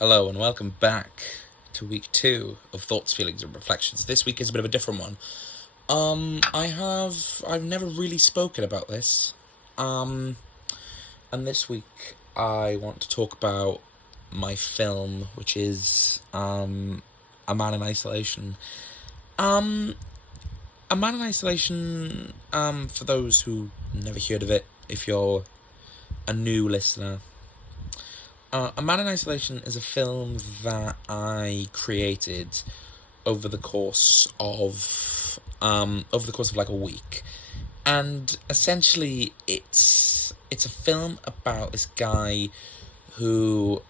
Hello and welcome back to week 2 of Thoughts, Feelings and Reflections. This week is a bit of a different one. I've never really spoken about this. And this week I want to talk about my film, which is A Man in Isolation. A Man in Isolation, for those who never heard of it, if you're a new listener, A Man in Isolation is a film that I created over the course of like a week, and essentially it's a film about this guy who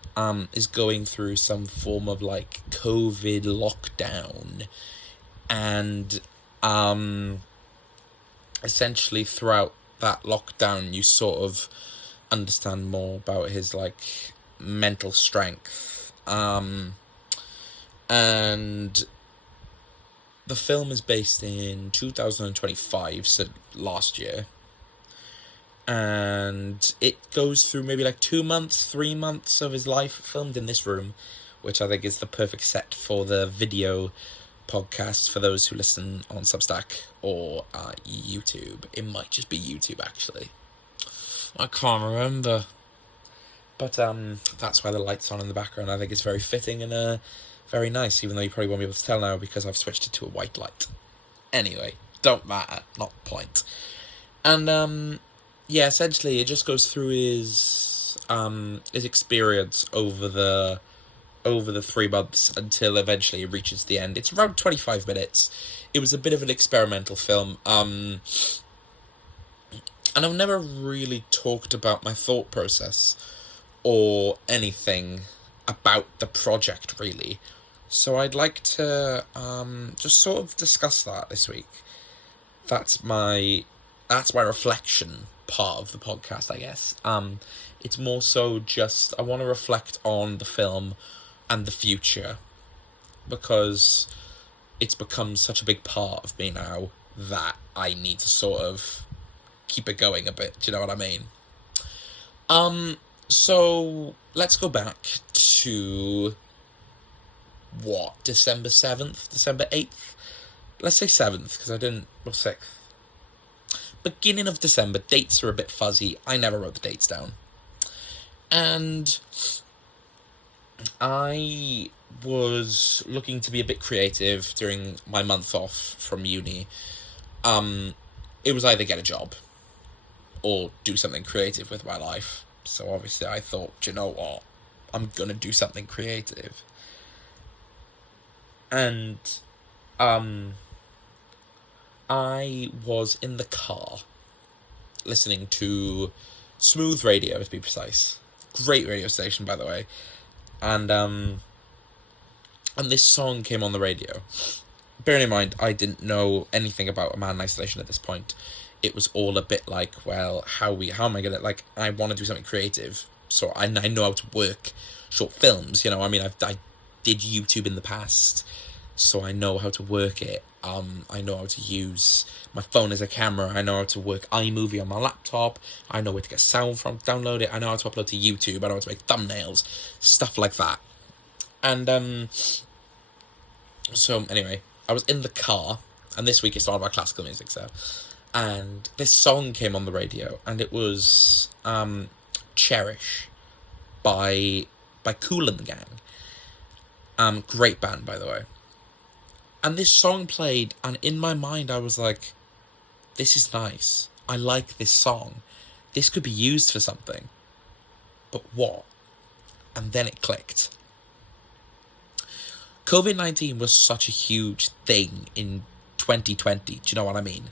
is going through some form of like COVID lockdown, and essentially throughout that lockdown you sort of understand more about his like mental strength, and the film is based in 2025, so last year, and it goes through maybe like 3 months of his life, filmed in this room, which I think is the perfect set for the video podcast for those who listen on Substack or YouTube. It might just be YouTube, actually. I can't remember. But that's why the light's on in the background. I think it's very fitting and very nice, even though you probably won't be able to tell now because I've switched it to a white light. Anyway, don't matter, not the point. And yeah, essentially it just goes through his experience over the 3 months until eventually it reaches the end. It's around 25 minutes. It was a bit of an experimental film. And I've never really talked about my thought process or anything about the project, really. So I'd like to just sort of discuss that this week. That's my reflection part of the podcast, I guess. It's more so just I want to reflect on the film and the future, because it's become such a big part of me now that I need to sort of keep it going a bit. Do you know what I mean? So let's go back to December 7th, December 8th? Let's say 7th, because I didn't, or 6th. Beginning of December, dates are a bit fuzzy. I never wrote the dates down. And I was looking to be a bit creative during my month off from uni. It was either get a job or do something creative with my life. So obviously I thought, you know what, I'm gonna do something creative. And I was in the car listening to Smooth Radio, to be precise. Great radio station, by the way. And this song came on the radio. Bearing in mind, I didn't know anything about A Man in Isolation at this point. It was all a bit like, well, how am I gonna, like, I want to do something creative, so I know how to work short films, you know. I mean, I did YouTube in the past, so I know how to work it. I know how to use my phone as a camera. I know how to work iMovie on my laptop. I know where to get sound from, download it. I know how to upload to YouTube. I know how to make thumbnails, stuff like that. And so anyway, I was in the car, and this week it's all about classical music, so. And this song came on the radio, and it was Cherish by Kool and the Gang. Great band, by the way. And this song played, and in my mind I was like, this is nice. I like this song. This could be used for something. But what? And then it clicked. COVID-19 was such a huge thing in 2020. Do you know what I mean?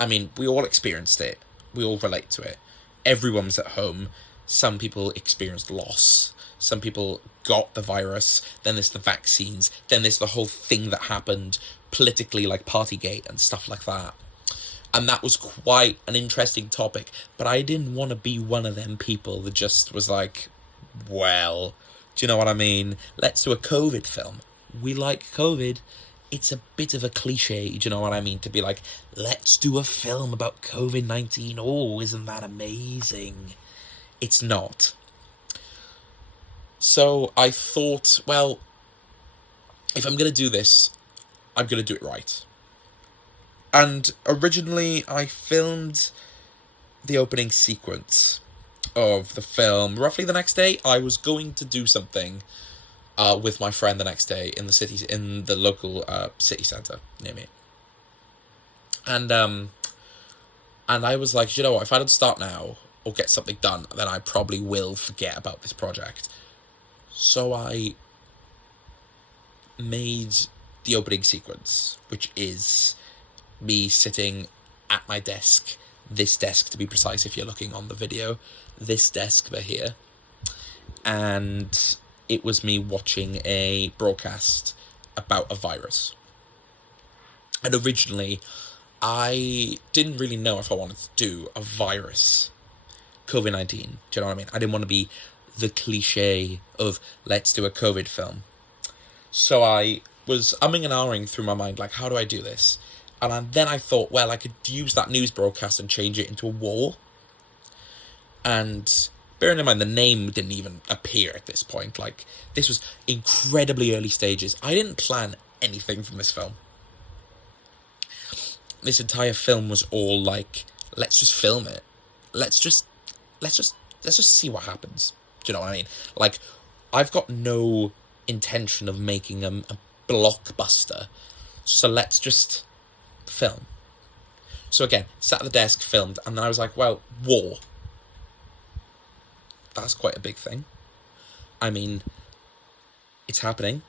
I mean, we all experienced it. We all relate to it. Everyone was at home. Some people experienced loss. Some people got the virus. Then there's the vaccines. Then there's the whole thing that happened politically, like Partygate and stuff like that. And that was quite an interesting topic. But I didn't want to be one of them people that just was like, well, do you know what I mean? Let's do a COVID film. We like COVID. It's a bit of a cliche, do you know what I mean? To be like, let's do a film about COVID-19. Oh, isn't that amazing? It's not. So I thought, well, if I'm going to do this, I'm going to do it right. And originally, I filmed the opening sequence of the film roughly the next day. I was going to do something with my friend the next day in the city, in the local city centre near me. And I was like, you know what, if I don't start now or get something done, then I probably will forget about this project. So I made the opening sequence, which is me sitting at my desk, this desk to be precise if you're looking on the video, this desk there here, and it was me watching a broadcast about a virus. And originally, I didn't really know if I wanted to do a virus, COVID-19, do you know what I mean? I didn't want to be the cliche of, let's do a COVID film. So I was umming and ahhing through my mind, like, how do I do this? And then I thought, well, I could use that news broadcast and change it into a war. And bearing in mind, the name didn't even appear at this point. Like, this was incredibly early stages. I didn't plan anything from this film. This entire film was all like, let's just film it. Let's just see what happens. Do you know what I mean? Like, I've got no intention of making a blockbuster. So let's just film. So again, sat at the desk, filmed, and then I was like, well, war. That's quite a big thing. I mean, it's happening.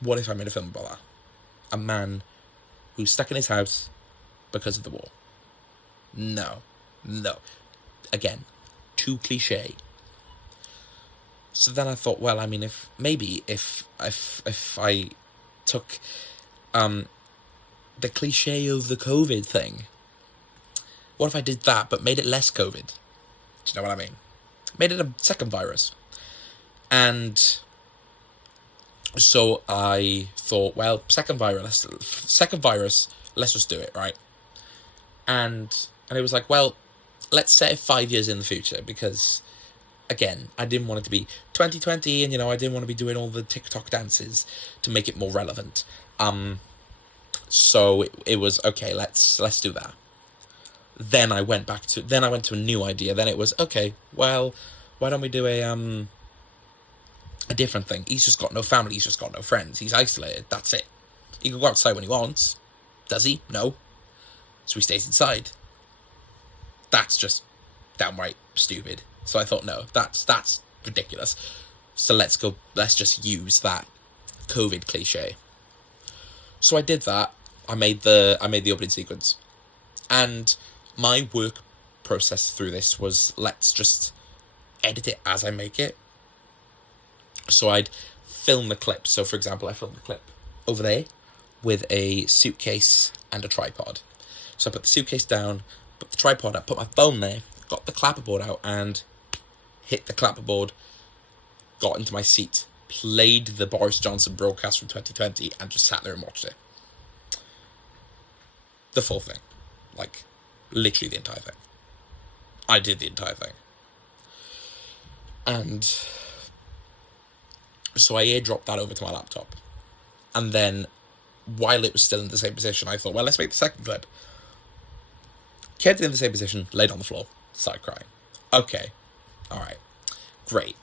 What if I made a film about that? A man who's stuck in his house because of the war. No. Again, too cliche. So then I thought, well, I mean, if I took the cliche of the COVID thing, what if I did that but made it less COVID? Do you know what I mean? Made it a second virus. And so I thought, well, second virus, let's just do it, right? And it was like, well, let's set it 5 years in the future, because again, I didn't want it to be 2020, and I didn't want to be doing all the TikTok dances to make it more relevant. So it was okay. Let's do that. Then I went to a new idea. Then it was okay. Well, why don't we do a different thing? He's just got no family. He's just got no friends. He's isolated. That's it. He can go outside when he wants. Does he? No. So he stays inside. That's just downright stupid. So I thought, no, that's ridiculous. So let's just use that COVID cliche. So I did that. I made the opening sequence. And my work process through this was, let's just edit it as I make it. So I'd film the clip. So for example, I filmed the clip over there with a suitcase and a tripod. So I put the suitcase down, put the tripod up, put my phone there, got the clapperboard out, and hit the clapperboard, got into my seat, played the Boris Johnson broadcast from 2020, and just sat there and watched it. The full thing. Like, literally the entire thing. I did the entire thing. And so I airdropped that over to my laptop. And then, while it was still in the same position, I thought, well, let's make the second clip. Kept it in the same position, laid on the floor, started crying. Okay. Alright. Great.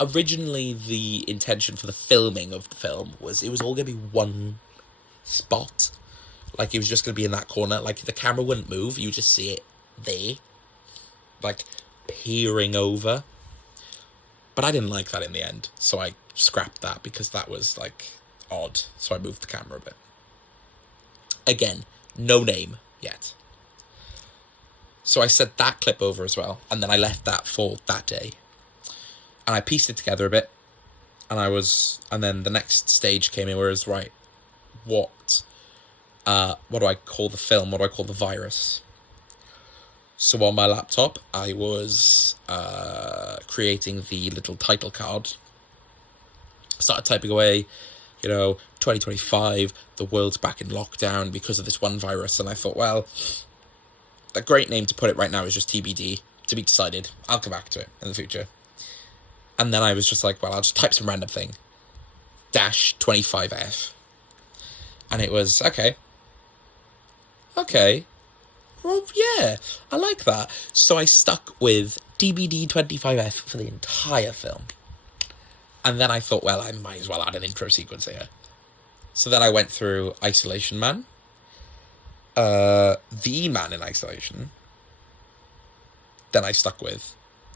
Originally, the intention for the filming of the film was it was all going to be one spot. Like, it was just going to be in that corner. Like, the camera wouldn't move. You just see it there. Like, peering over. But I didn't like that in the end. So I scrapped that because that was, like, odd. So I moved the camera a bit. Again, no name yet. So I set that clip over as well. And then I left that for that day. And I pieced it together a bit. And then the next stage came in where it was, right, what do I call the film? What do I call the virus? So on my laptop, I was creating the little title card. Started typing away, 2025, the world's back in lockdown because of this one virus. And I thought, well, The great name to put it right now is just TBD, to be decided. I'll come back to it in the future. And then I was just like, well, I'll just type some random thing. Dash 25F. And it was, okay. Well, yeah, I like that. So I stuck with TBD 25F for the entire film. And then I thought, well, I might as well add an intro sequence here. So then I went through Isolation Man, The Man in Isolation. Then I stuck with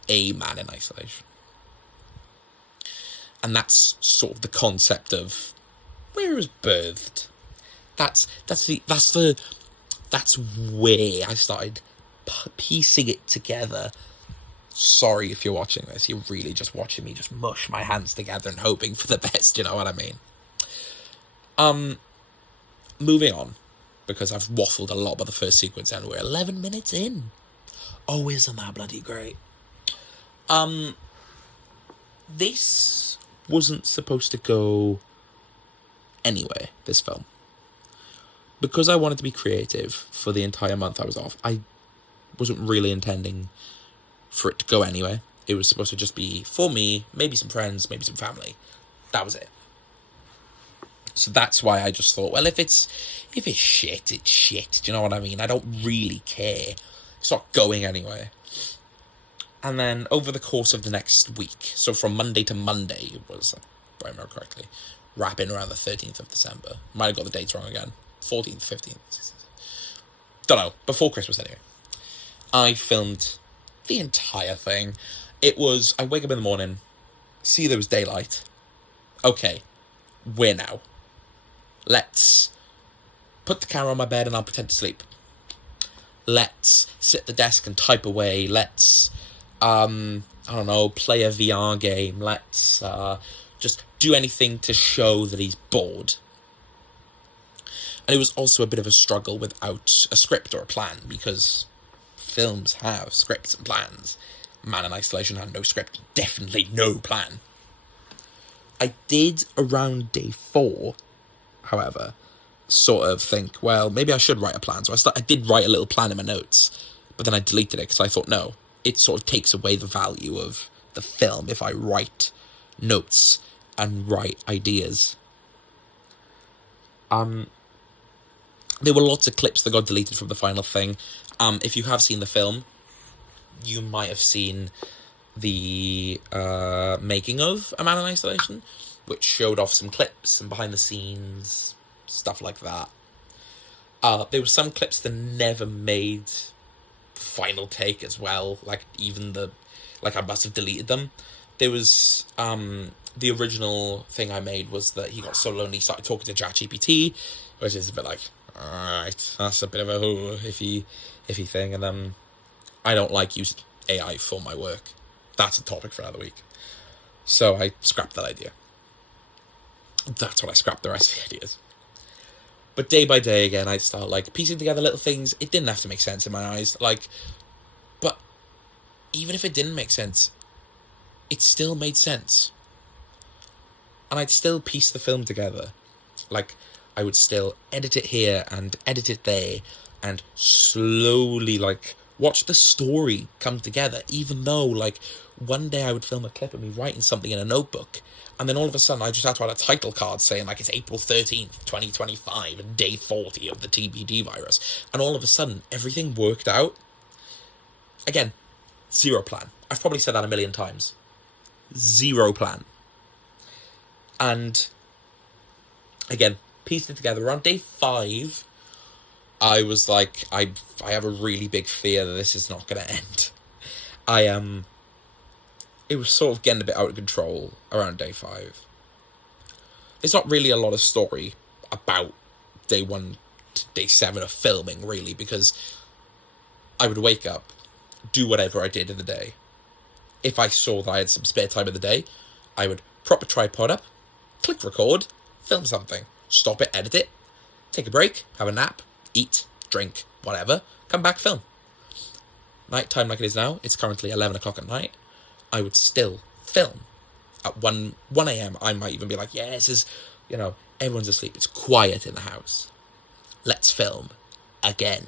A Man in Isolation. And that's sort of the concept of where it was birthed. That's where I started piecing it together. Sorry if you're watching this, you're really just watching me just mush my hands together and hoping for the best, you know what I mean? Moving on, because I've waffled a lot about the first sequence and we're 11 minutes in. Oh, isn't that bloody great? This wasn't supposed to go anywhere, this film. Because I wanted to be creative for the entire month I was off, I wasn't really intending for it to go anywhere. It was supposed to just be for me, maybe some friends, maybe some family. That was it. So that's why I just thought, well, if it's shit, it's shit. Do you know what I mean? I don't really care. It's not going anywhere. And then over the course of the next week, so from Monday to Monday, it was, if I remember correctly, wrapping around the 13th of December. Might have got the dates wrong again. 14th, 15th. Don't know. Before Christmas, anyway. I filmed the entire thing. It was, I wake up in the morning, see there was daylight. Okay, where now? Let's put the camera on my bed and I'll pretend to sleep. Let's sit at the desk and type away. Let's, I don't know, play a VR game. Let's just do anything to show that he's bored. And it was also a bit of a struggle without a script or a plan, because films have scripts and plans. Man in Isolation had no script, definitely no plan. I did around day 4, however, sort of think, well, maybe I should write a plan. So I did write a little plan in my notes, but then I deleted it because I thought, no, it sort of takes away the value of the film if I write notes and write ideas. There were lots of clips that got deleted from the final thing. If you have seen the film, you might have seen the making of A Man in Isolation, which showed off some clips and behind the scenes, stuff like that. There were some clips that never made final take as well, like I must have deleted them. There was, the original thing I made was that he got so lonely he started talking to ChatGPT, which is a bit like, alright, that's a bit of a iffy thing, and I don't like using AI for my work. That's a topic for another week. So I scrapped that idea. That's what I scrapped the rest of the ideas. But day by day, again, I'd start, piecing together little things. It didn't have to make sense in my eyes. But even if it didn't make sense, it still made sense. And I'd still piece the film together. I would still edit it here and edit it there and slowly, watch the story come together, even though, one day I would film a clip of me writing something in a notebook, and then all of a sudden I just had to add a title card saying, it's April 13th, 2025, and day 40 of the TBD virus, and all of a sudden, everything worked out. Again, zero plan. I've probably said that a million times. Zero plan. And, again, pieced it together. Around day 5, I was like, I have a really big fear that this is not going to end. It was sort of getting a bit out of control around day 5. There's not really a lot of story about day 1 to day 7 of filming, really, because I would wake up, do whatever I did in the day. If I saw that I had some spare time in the day, I would prop a tripod up, click record, film something, stop it, edit it, take a break, have a nap, eat, drink, whatever, come back, film. Night time like it is now, it's currently 11 o'clock at night, I would still film. At 1 a.m, I might even be like, yeah, this is, everyone's asleep, it's quiet in the house. Let's film again.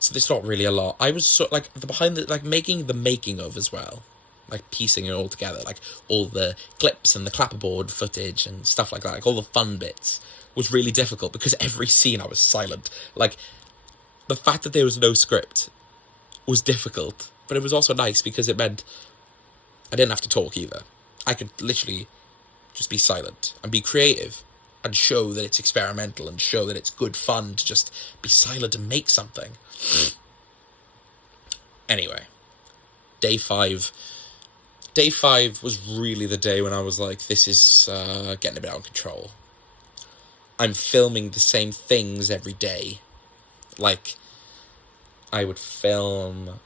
So there's not really a lot. I was sort of like the behind the like making the making of as well, like piecing it all together, like all the clips and the clapperboard footage and stuff like that, like all the fun bits was really difficult because every scene I was silent. Like the fact that there was no script was difficult, but it was also nice because it meant I didn't have to talk either. I could literally just be silent and be creative and show that it's experimental and show that it's good fun to just be silent and make something. Anyway, day 5. Day 5 was really the day when I was like, this is getting a bit out of control. I'm filming the same things every day. Like, I would film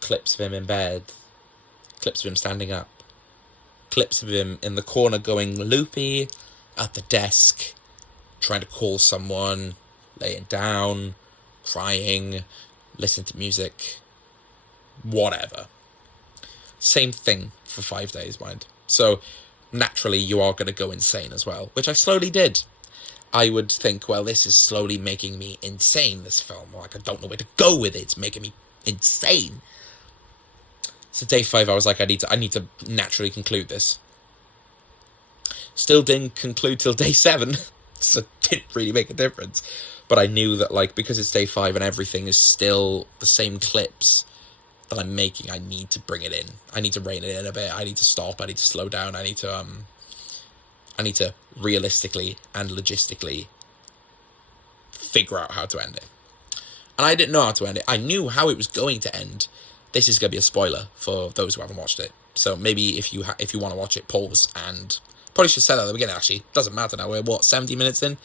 clips of him in bed, clips of him standing up, clips of him in the corner going loopy at the desk, trying to call someone, laying down, crying, listening to music, whatever. Same thing for 5 days, mind. So naturally you are going to go insane as well, which I slowly did. I would think, well, this is slowly making me insane, this film. Like, I don't know where to go with it. It's making me insane. So day 5, I was like, I need to naturally conclude this. Still didn't conclude till day 7, so it didn't really make a difference. But I knew that, like, because it's day 5 and everything is still the same clips that I'm making, I need to bring it in. I need to rein it in a bit. I need to stop. I need to slow down. I need to realistically and logistically figure out how to end it. And I didn't know how to end it. I knew how it was going to end. This is going to be a spoiler for those who haven't watched it. So maybe if you want to watch it, pause and... Probably should say that at the beginning, actually. Doesn't matter now. We're, 70 minutes in?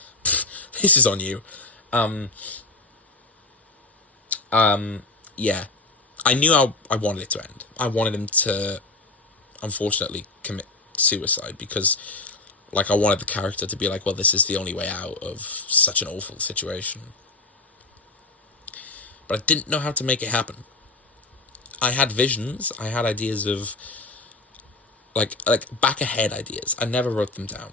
This is on you. Yeah. I knew how I wanted it to end. I wanted him to, unfortunately, commit suicide because, like, I wanted the character to be like, well, this is the only way out of such an awful situation. But I didn't know how to make it happen. I had visions. I had ideas of... Like back ahead ideas. I never wrote them down.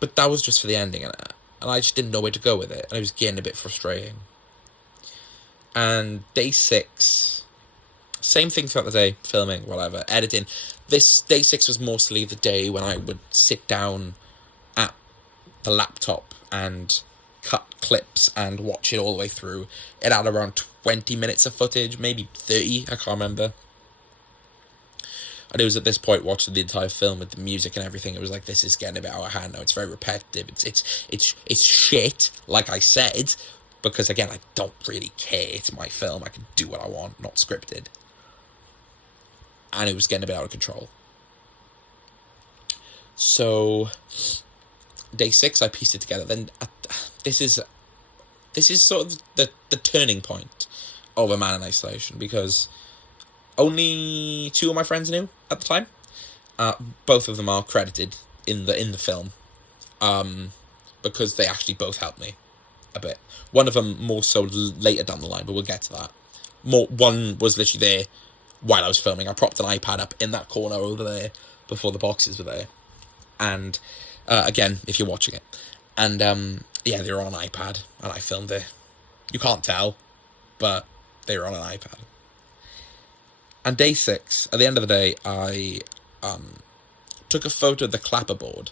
But that was just for the ending, and I just didn't know where to go with it. And it was getting a bit frustrating. And day 6, same thing throughout the day, filming, whatever, editing. This day 6 was mostly the day when I would sit down at the laptop and cut clips and watch it all the way through. It had around 20 minutes of footage, maybe 30, I can't remember. And it was at this point watching the entire film with the music and everything. It was like, this is getting a bit out of hand now. It's very repetitive. It's shit, like I said, because again, I don't really care. It's my film. I can do what I want, not scripted. And it was getting a bit out of control. So day 6, I pieced it together. Then this is sort of the turning point of A Man in Isolation, because only 2 of my friends knew at the time. Both of them are credited in the film, because they actually both helped me a bit. One of them more so later down the line, but we'll get to that. One was literally there while I was filming. I propped an iPad up in that corner over there before the boxes were there. And again, if you're watching it. And yeah, they were on an iPad, and I filmed it. You can't tell, but they were on an iPad. And day 6, at the end of the day, I took a photo of the clapperboard,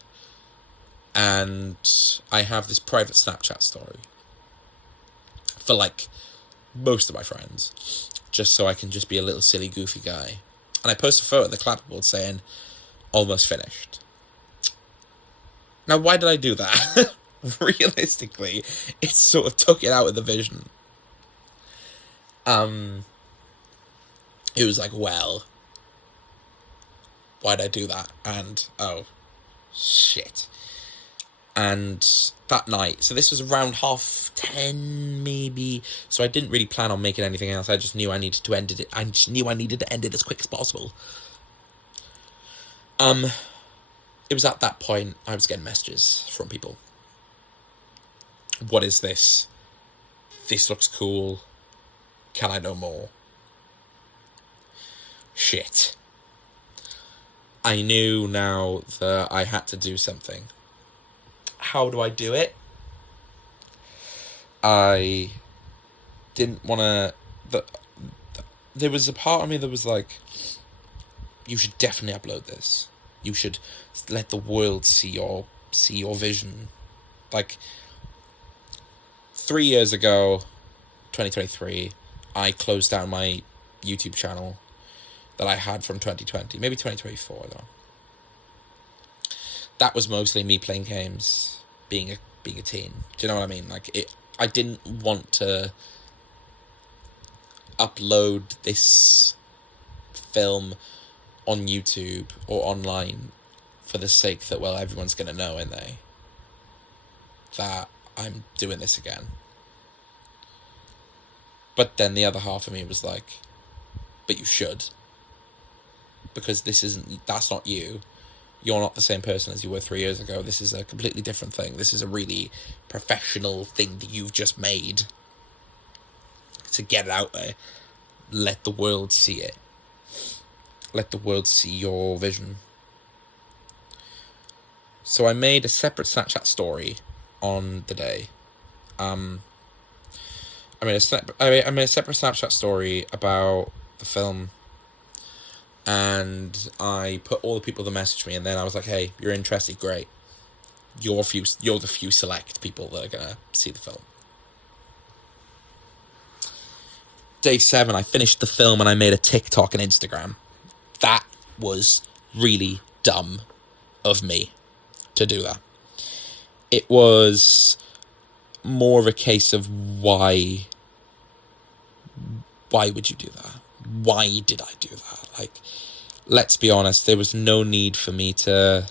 and I have this private Snapchat story for, like, most of my friends, just so I can just be a little silly, goofy guy. And I posted a photo of the clapperboard saying, almost finished. Now, why did I do that? Realistically, it sort of took it out of the vision. It was like, well, why'd I do that? And, oh, shit. And that night, so this was around 10:30, maybe, so I didn't really plan on making anything else. I just knew I needed to end it. I just knew I needed to end it as quick as possible. It was at that point I was getting messages from people. What is this? This looks cool. Can I know more? Shit. I knew now that I had to do something. How do I do it? I didn't want to... There was a part of me that was like, you should definitely upload this. You should let the world see your vision. Like, 3 years ago, 2023, I closed down my YouTube channel that I had from 2020, maybe 2024, I don't know. That was mostly me playing games, being a teen. Do you know what I mean? Like, I didn't want to upload this film on YouTube or online for the sake that, well, everyone's going to know, ain't they, that I'm doing this again. But then the other half of me was like, but you should. Because that's not you. You're not the same person as you were 3 years ago. This is a completely different thing. This is a really professional thing that you've just made. To get it out there. Let the world see it. Let the world see your vision. So I made a separate Snapchat story on the day. I made a separate Snapchat story about the film, and I put all the people that messaged me, and then I was like, "Hey, you're interested? Great. You're the few select people that are gonna see the film." Day 7, I finished the film and I made a TikTok and Instagram. That was really dumb of me to do that. It was more of a case of why would you do that? Why did I do that? Like, let's be honest, there was no need for me to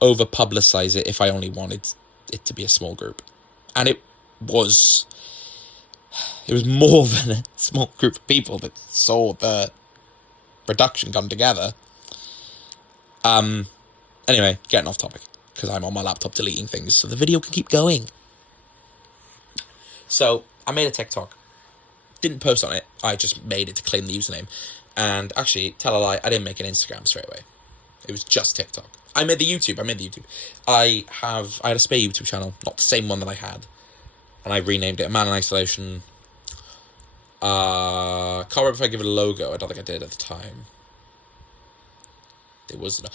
over-publicize it if I only wanted it to be a small group. And it was more than a small group of people that saw the production come together. Anyway, getting off topic, because I'm on my laptop deleting things so the video can keep going. So, I made a TikTok. Didn't post on it, I just made it to claim the username. And actually, tell a lie, I didn't make an Instagram straight away. It was just TikTok. I made the YouTube. I had a spare YouTube channel, not the same one that I had. And I renamed it Man in Isolation. Can't remember if I give it a logo. I don't think I did at the time. There was no...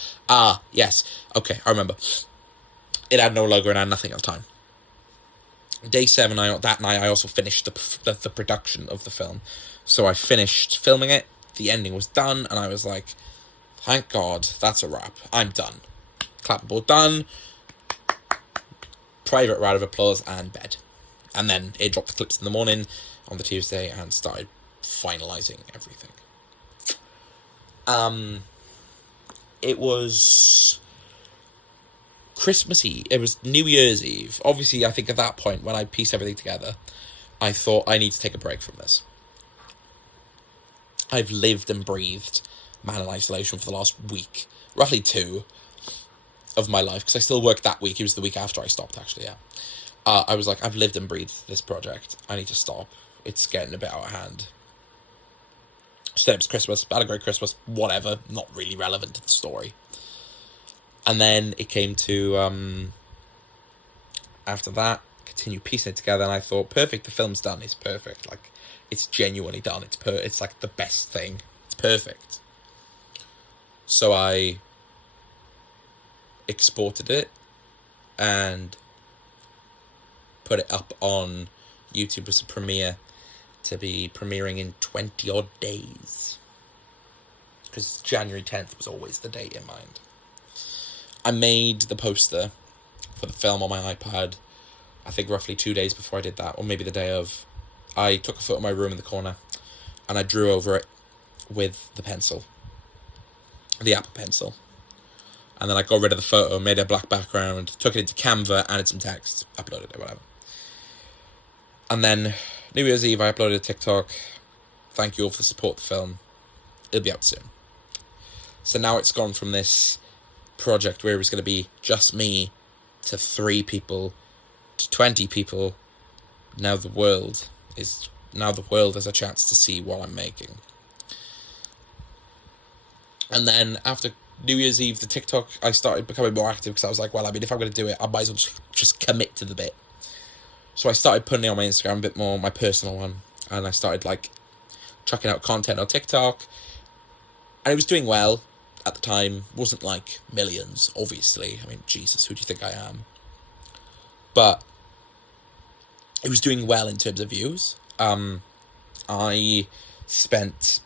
yes. Okay, I remember. It had no logo and I had nothing at the time. Day 7, that night, I also finished the production of the film. So I finished filming it, the ending was done, and I was like, thank God, that's a wrap. I'm done. Clapperboard done. Private round of applause and bed. And then it dropped the clips in the morning on the Tuesday and started finalising everything. It was Christmas Eve. It was New Year's Eve. Obviously, I think at that point, when I pieced everything together, I thought I need to take a break from this. I've lived and breathed Man in Isolation for the last week, roughly 2 of my life, because I still worked that week. It was the week after I stopped, actually, yeah. I was like, I've lived and breathed this project. I need to stop. It's getting a bit out of hand. So it was Christmas, had a great Christmas, whatever, not really relevant to the story. And then it came to, after that, continue piecing it together, and I thought, perfect, the film's done, it's perfect, like, it's genuinely done, it's like the best thing, it's perfect. So I exported it, and put it up on YouTube as a premiere, to be premiering in 20 odd days, because January 10th was always the date in mind. I made the poster for the film on my iPad, I think roughly 2 days before I did that, or maybe the day of. I took a photo of my room in the corner, and I drew over it with the pencil, the Apple Pencil. And then I got rid of the photo, made a black background, took it into Canva, added some text, uploaded it, whatever. And then New Year's Eve, I uploaded a TikTok. Thank you all for the support of the film. It'll be out soon. So now it's gone from this project where it was going to be just me to 3 people to 20 people. Now the world has a chance to see what I'm making. And then after New Year's Eve, the TikTok, I started becoming more active, because I was like, well, I mean, if I'm going to do it, I might as well just commit to the bit. So I started putting it on my Instagram a bit more, my personal one, and I started like chucking out content on TikTok, and it was doing well at the time. Wasn't like millions, obviously. I mean, Jesus, who do you think I am? But it was doing well in terms of views. I spent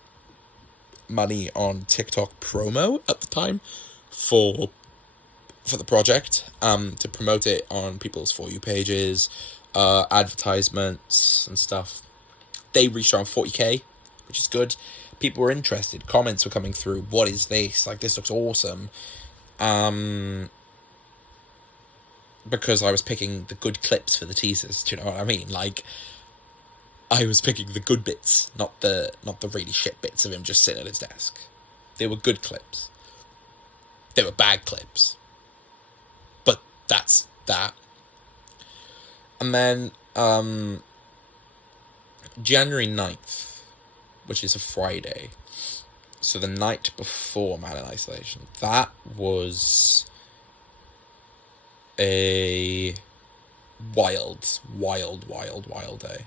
money on TikTok promo at the time for the project, to promote it on people's For You pages, advertisements and stuff. They reached around 40k, which is good. People were interested. Comments were coming through. What is this? Like, this looks awesome. Because I was picking the good clips for the teasers. Do you know what I mean? Like, I was picking the good bits, not the really shit bits of him just sitting at his desk. They were good clips. They were bad clips. But that's that. And then January 9th, which is a Friday, so the night before Man in Isolation, that was a wild day.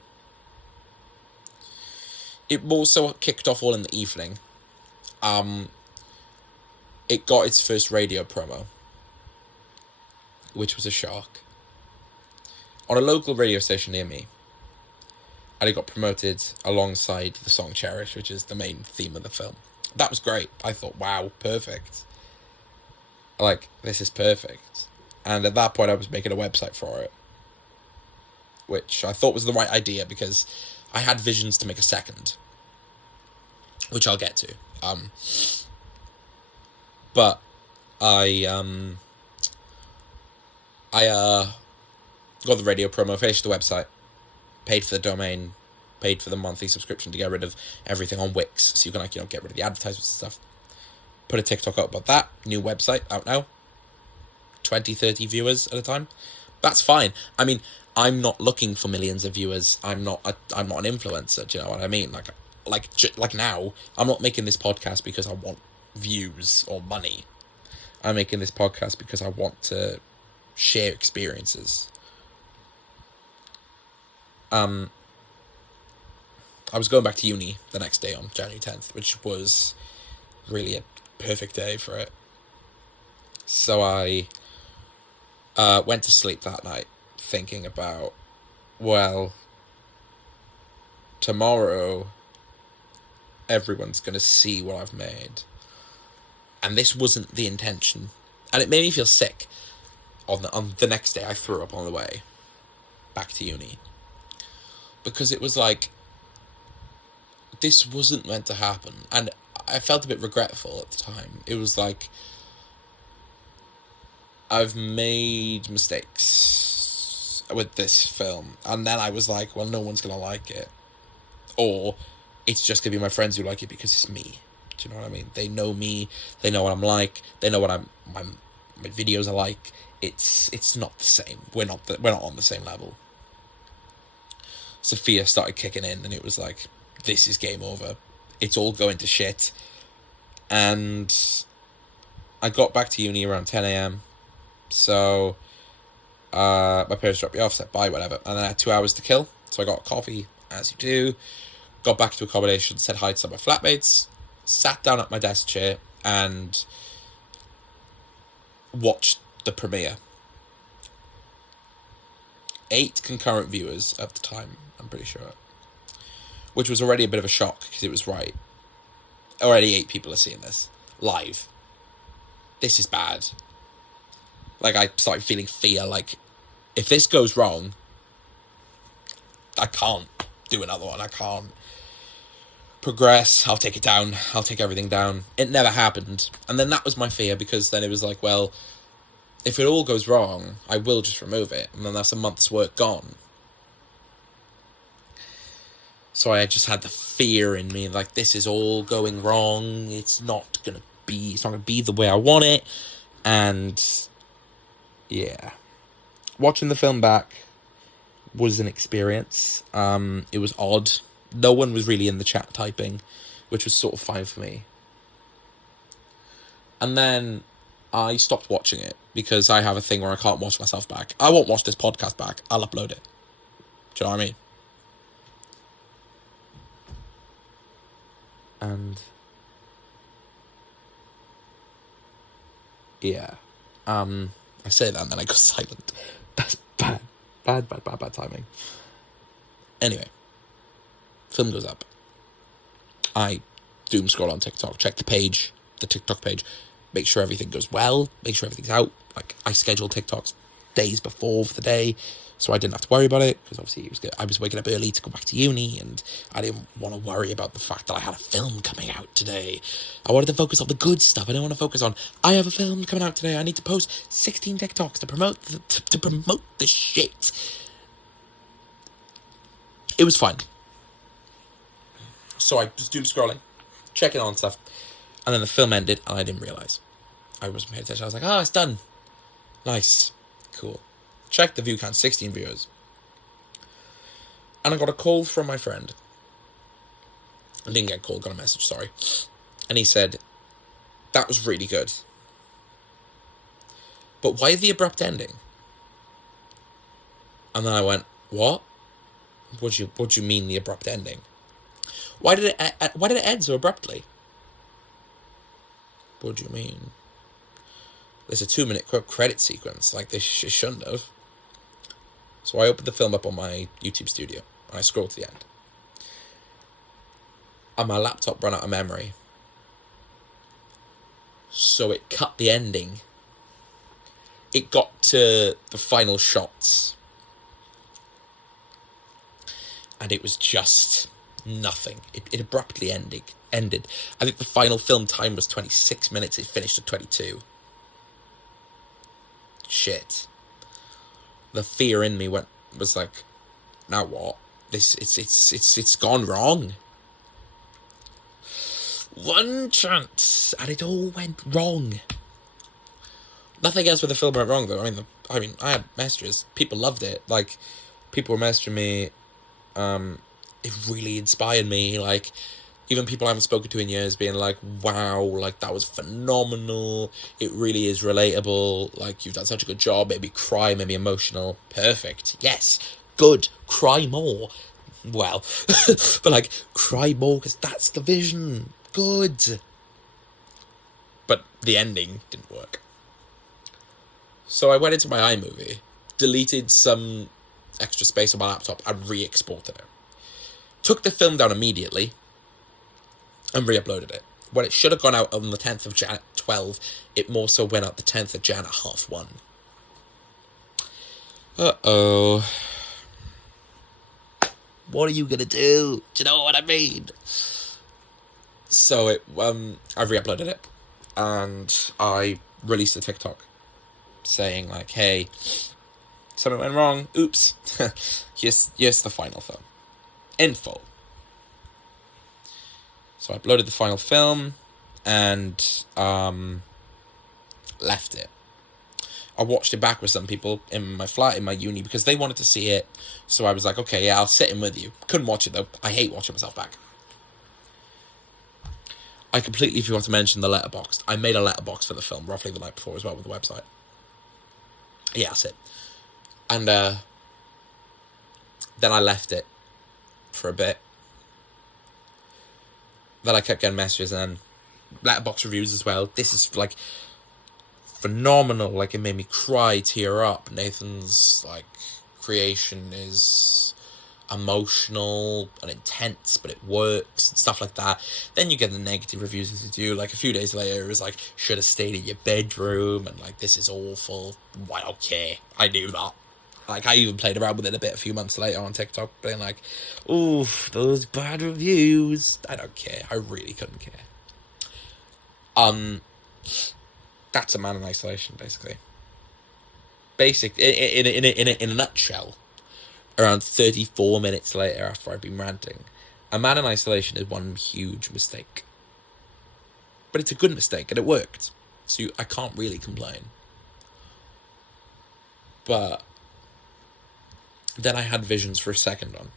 It also kicked off all in the evening. It got its first radio promo, which was a shock, on a local radio station near me. And it got promoted alongside the song Cherish, which is the main theme of the film. That was great. I thought, wow, perfect. Like, this is perfect. And at that point, I was making a website for it, which I thought was the right idea, because I had visions to make a second, which I'll get to. But I got the radio promo, finished the website, paid for the domain, paid for the monthly subscription to get rid of everything on Wix, so you can, like, get rid of the advertisements and stuff. Put a TikTok up about that. New website out now. 20, 30 viewers at a time. That's fine. I mean, I'm not looking for millions of viewers. I'm not an influencer. Do you know what I mean? Like now, I'm not making this podcast because I want views or money. I'm making this podcast because I want to share experiences. I was going back to uni the next day on January 10th, which was really a perfect day for it. So I went to sleep that night thinking about, well, tomorrow everyone's going to see what I've made. And this wasn't the intention. And it made me feel sick. On the next day, I threw up on the way back to uni. Because it was like, this wasn't meant to happen. And I felt a bit regretful at the time. It was like, I've made mistakes with this film. And then I was like, well, no one's going to like it. Or it's just going to be my friends who like it because it's me. Do you know what I mean? They know me. They know what I'm like. They know what my videos are like. It's not the same. We're not on the same level. Sophia started kicking in, and it was like, this is game over. It's all going to shit. And I got back to uni around 10 a.m. So my parents dropped me off, said bye, whatever. And then I had 2 hours to kill. So I got coffee, as you do. Got back to accommodation, said hi to some of my flatmates. Sat down at my desk chair and watched the premiere. 8 concurrent viewers at the time, I'm pretty sure. Which was already a bit of a shock, because it was right. Already 8 people are seeing this live. This is bad. Like, I started feeling fear, like, if this goes wrong, I can't do another one. I can't progress. I'll take it down. I'll take everything down. It never happened. And then that was my fear, because then it was like, well, if it all goes wrong, I will just remove it. And then that's a month's work gone. So I just had the fear in me, like, this is all going wrong. It's not going to be the way I want it. And yeah, watching the film back was an experience. It was odd. No one was really in the chat typing, which was sort of fine for me. And then I stopped watching it, because I have a thing where I can't watch myself back. I won't watch this podcast back. I'll upload it. Do you know what I mean? And yeah, I say that and then I go silent. That's bad timing. Anyway, film goes up. I doom scroll on TikTok, check the TikTok page, make sure everything goes well, make sure everything's out. Like, I schedule TikToks days before for the day, so I didn't have to worry about it, because obviously I was waking up early to go back to uni, and I didn't want to worry about the fact that I had a film coming out today. I wanted to focus on the good stuff. I didn't want to focus on, I have a film coming out today, I need to post 16 TikToks to promote the shit. It was fine. So I was doom scrolling, checking on stuff, and then the film ended, and I didn't realise. I wasn't paying attention. I was like, it's done. Nice. Cool. Check the view count, 16 viewers. And I got a call from my friend. I didn't get a call, got a message, sorry. And he said, that was really good. But why the abrupt ending? And then I went, what? What do you mean the abrupt ending? Why did it end so abruptly? What do you mean? There's a 2-minute credit sequence. Like, this shouldn't have. So I opened the film up on my YouTube studio, and I scrolled to the end. And my laptop ran out of memory. So it cut the ending. It got to the final shots. And it was just nothing. It abruptly ended. I think the final film time was 26 minutes. It finished at 22. Shit. The fear in me was like, now what? It's gone wrong. One chance, and it all went wrong. Nothing else with the film went wrong though. I mean, I had messages. People loved it. Like, people were messaging me. It really inspired me. Like, even people I haven't spoken to in years being like, wow, like, that was phenomenal. It really is relatable. Like, you've done such a good job. Maybe cry, maybe emotional. Perfect. Yes. Good. Cry more. Well, but like, cry more, because that's the vision. Good. But the ending didn't work. So I went into my iMovie, deleted some extra space on my laptop, and re-exported it. Took the film down immediately and re-uploaded it. When it should have gone out on the 10th of Jan at 12, it more so went out the 10th of Jan at 1:30. Uh-oh. What are you gonna do? Do you know what I mean? So I re-uploaded it, and I released a TikTok saying like, hey, something went wrong, oops. here's the final film. In full. So I uploaded the final film and left it. I watched it back with some people in my flat, in my uni, because they wanted to see it. So I was like, okay, yeah, I'll sit in with you. Couldn't watch it though. I hate watching myself back. I completely forgot to mention the letterbox. I made a letterbox for the film roughly the night before as well with the website. Yeah, that's it. And then I left it for a bit. Then I kept getting messages and letterbox reviews as well. This is like phenomenal. Like, it made me cry, tear up. Nathan's like creation is emotional and intense, but it works and stuff like that. Then you get the negative reviews as you do. Like, a few days later, it was like, should have stayed in your bedroom, and like, this is awful. Why, okay, I knew that. Like, I even played around with it a bit a few months later on TikTok, being like, oof, those bad reviews. I don't care. I really couldn't care. That's a man in isolation, basically. In a nutshell. Around 34 minutes later, after I've been ranting, a man in isolation is one huge mistake. But it's a good mistake, and it worked. So I can't really complain. But then I had visions for a second on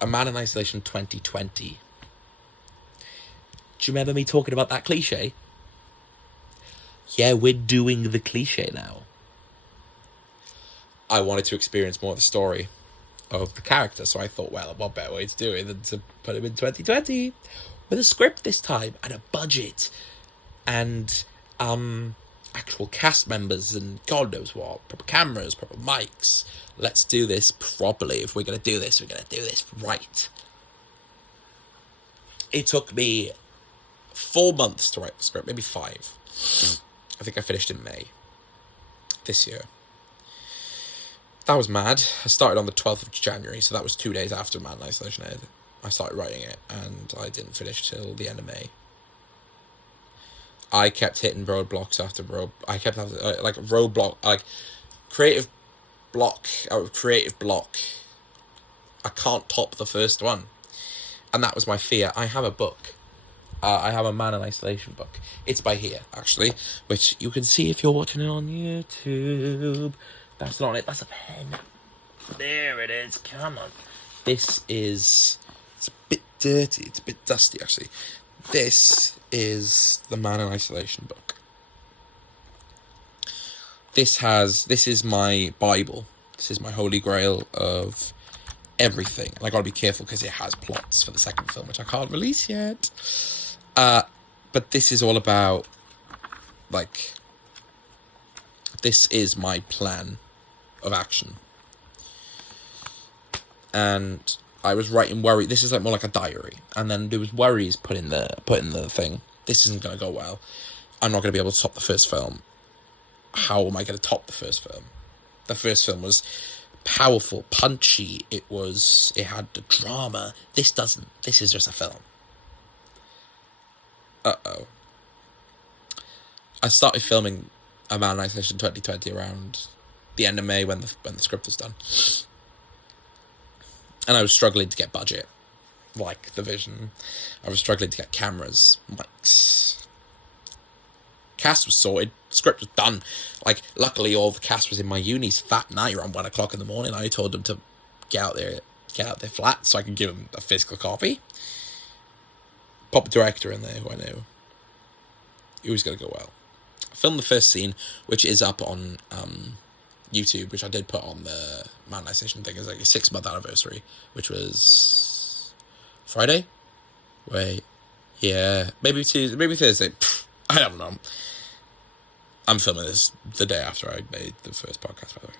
A Man in Isolation 2020. Do you remember me talking about that cliche? Yeah, we're doing the cliche now. I wanted to experience more of the story of the character, so I thought, well, what better way to do it than to put him in 2020 with a script this time and a budget and actual cast members and God knows what, proper cameras, proper mics. Let's do this properly. If we're going to do this, we're going to do this right. It took me 4 months to write the script, maybe 5. I think I finished in May this year. That was mad. I started on the 12th of January, so that was 2 days after Man in Isolation aired. I started writing it, and I didn't finish till the end of May. I kept hitting roadblocks after I kept having, like, roadblock, like, creative block out of creative block. I can't top the first one. And that was my fear. I have a book. I have a Man in Isolation book. It's by here, actually, which you can see if you're watching it on YouTube. That's not it. That's a pen. There it is. Come on. This is... It's a bit dirty. It's a bit dusty, actually. This is the Man in Isolation book. This is my Bible. This is my holy grail of everything. And I gotta be careful because it has plots for the second film, which I can't release yet. But this is all about, like... This is my plan of action. And I was writing worry. This is like more like a diary. And then there was worries put in the thing. This isn't going to go well. I'm not going to be able to top the first film. How am I going to top the first film? The first film was powerful, punchy. It had the drama. This doesn't. This is just a film. Uh-oh. I started filming A Man in Isolation 2020 around the end of May when the script was done. And I was struggling to get budget, like the vision. I was struggling to get cameras, mics. Cast was sorted, script was done. Like, luckily all the cast was in my unis that night around 1 o'clock in the morning. I told them to get out their flat so I could give them a physical copy. Pop a director in there who I knew. It was going to go well. I filmed the first scene, which is up on YouTube, which I did put on the Man in Isolation thing. It's like a 6-month anniversary, which was Friday? Wait. Yeah. Maybe Tuesday, maybe Thursday. I don't know. I'm filming this the day after I made the first podcast, by the way.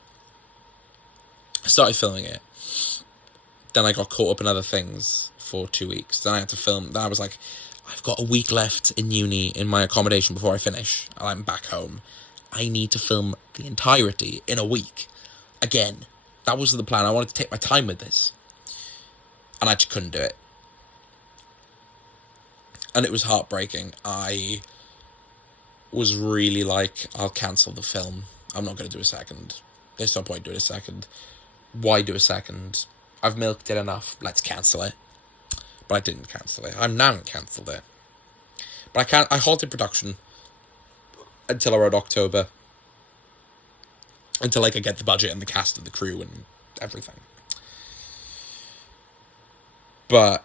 I started filming it. Then I got caught up in other things for 2 weeks. Then I had to film. Then I was like, I've got a week left in uni in my accommodation before I finish. And I'm back home. I need to film the entirety in a week. Again, that wasn't the plan. I wanted to take my time with this. And I just couldn't do it. And it was heartbreaking. I was really like, I'll cancel the film. I'm not going to do a second. There's no point doing a second. Why do a second? I've milked it enough. Let's cancel it. But I didn't cancel it. I'm now cancelled it. But I halted production until around October. Until I could get the budget and the cast and the crew and everything. But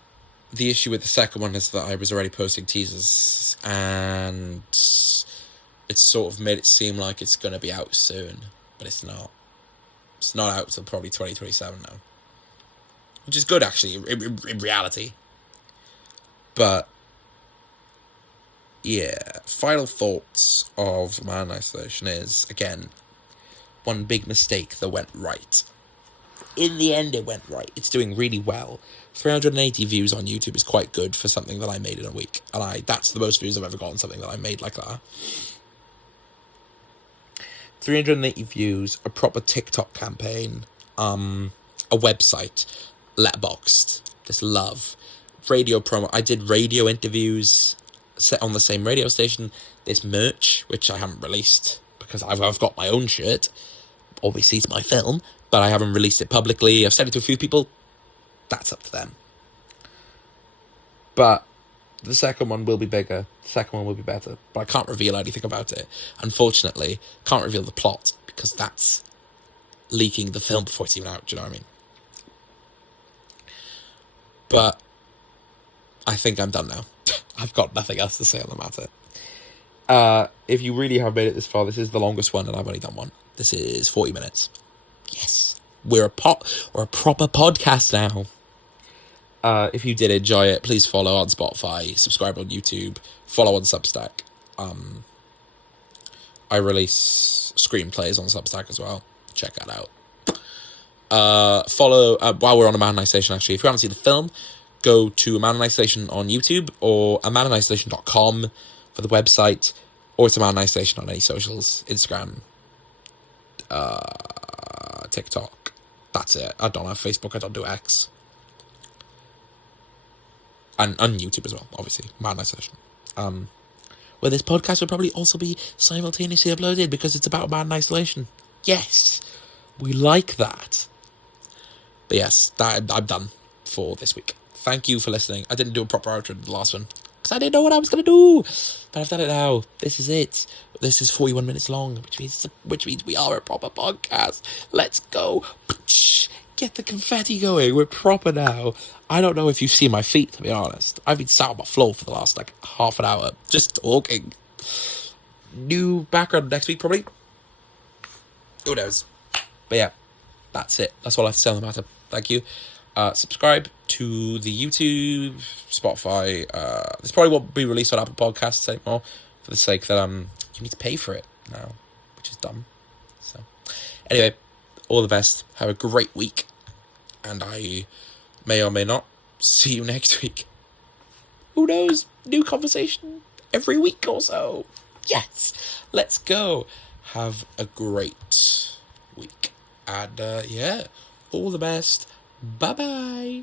the issue with the second one is that I was already posting teasers. And it's sort of made it seem like it's going to be out soon. But it's not. It's not out until probably 2027 now. Which is good, actually, in reality. But, yeah. Final thoughts of Man in Isolation is, again, one big mistake that went right. In the end, it went right. It's doing really well. 380 views on YouTube is quite good for something that I made in a week. And that's the most views I've ever gotten something that I made like that. 380 views, a proper TikTok campaign, a website, Letterboxd, this love, radio promo. I did radio interviews set on the same radio station, this merch, which I haven't released because I've got my own shirt. Obviously, it's my film, but I haven't released it publicly. I've sent it to a few people. That's up to them. But the second one will be bigger. The second one will be better. But I can't reveal anything about it. Unfortunately, can't reveal the plot because that's leaking the film before it's even out. Do you know what I mean? But I think I'm done now. I've got nothing else to say on the matter. If you really have made it this far, this is the longest one and I've only done one. This is 40 minutes. Yeah. we're a proper podcast now. If you did enjoy it, please follow on Spotify, subscribe on YouTube, follow on Substack. I release screenplays on Substack as well. Check that out. Follow, while we're on Amanization, actually, if you haven't seen the film, go to Amanization on YouTube or amanization.com for the website, or it's Amanization on any socials, Instagram, TikTok. That's it. I don't have Facebook, I don't do X. And on YouTube as well, obviously, Amanization. Where this podcast will probably also be simultaneously uploaded because it's about man isolation. Yes, we like that. But yes, I'm done for this week. Thank you for listening. I didn't do a proper outro to the last one because I didn't know what I was going to do. But I've done it now. This is it. This is 41 minutes long, which means we are a proper podcast. Let's go. Get the confetti going. We're proper now. I don't know if you've seen my feet, to be honest. I've been sat on my floor for the last, half an hour, just talking. New background next week, probably. Who knows? But yeah, that's it. That's all I have to say on the matter. Thank you. Subscribe to the YouTube, Spotify. This probably won't be released on Apple Podcasts anymore, for the sake that you need to pay for it now, which is dumb. So, anyway, all the best. Have a great week, and I may or may not see you next week. Who knows? New conversation every week or so. Yes, let's go. Have a great week, and yeah, all the best. Bye bye.